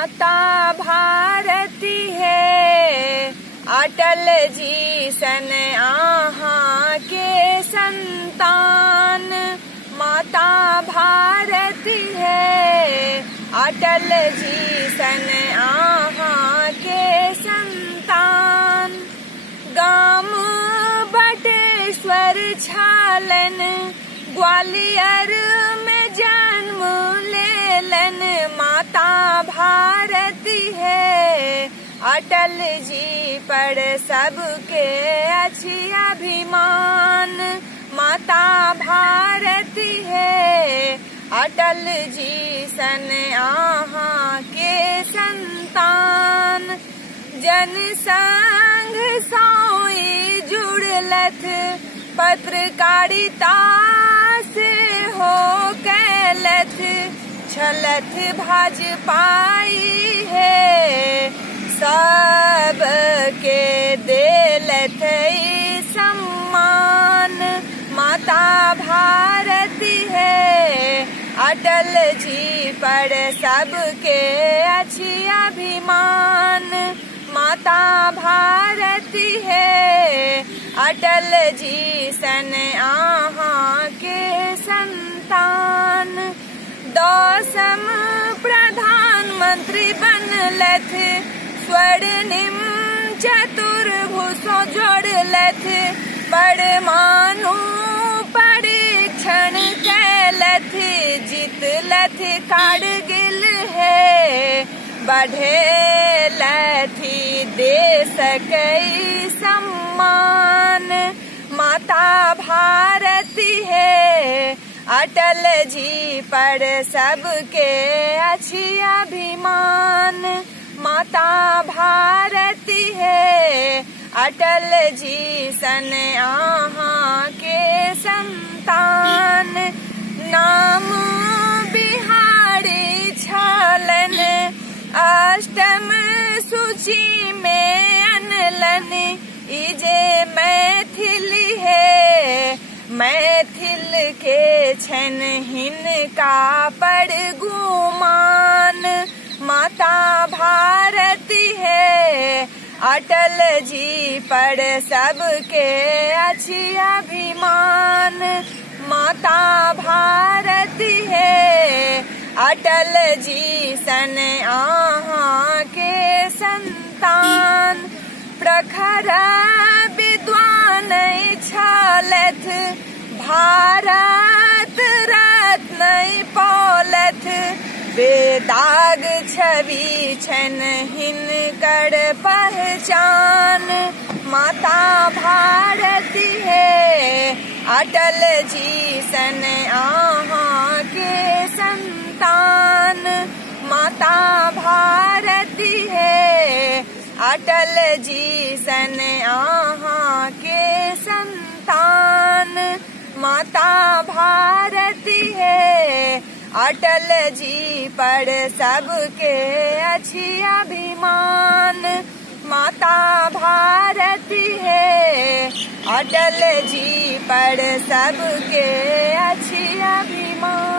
माता भारती है, अटल जी सन आहा के संतान। माता भारती है, अटल जी सन आहा के संतान। गाम बटेश्वर छालन, ग्वालियर में जन्म लेलन। माता भारती है, अटल जी पर सबके अच्छी अभिमान। माता भारती है, अटल जी सन आहा के संतान। जनसंघ सोई जुड़लथ, पत्रकारिता से हो कैलथ। छलथ भाजपाई है, सब के देलथ सम्मान। माता भारती है, अटल जी पर सबके अच्छी अभिमान। माता भारती है, अटल जी सन आहा के संतान। दौसम प्रधानमंत्री बनलथ, स्वर्णिम चतुर्भुजों जोड़लथ। परमाणु परीक्षण कैलथ, जीतलथ कारगिल है। बढ़ेलथी देश कई सम्मान। माता भारती है, अटल जी पर सबके अच्छी अभिमान। माता भारती है, अटल जी सन आहा के संतान। नाम बिहारी छालन, अष्टम सूची में अनलन। इजे मैथिली है, मैथिल के छन हिनका पर गुमान। माता भारती है, अटल जी पर सबके अच्छी अभिमान। माता भारती है, अटल जी सन आहा के संतान। प्रखर विद्वान छालथ, भारत रत्न पौलथ। बेदाग छवि छन हिनकर पहचान। माता भारती है, अटल जी सन आहा के संतान। माता भारती है, अटल जी सन आहा के संतान। माता भारती है, अटल जी पर सबके अच्छी अभिमान। माता भारती है, अटल जी पर सबके अच्छी अभिमान।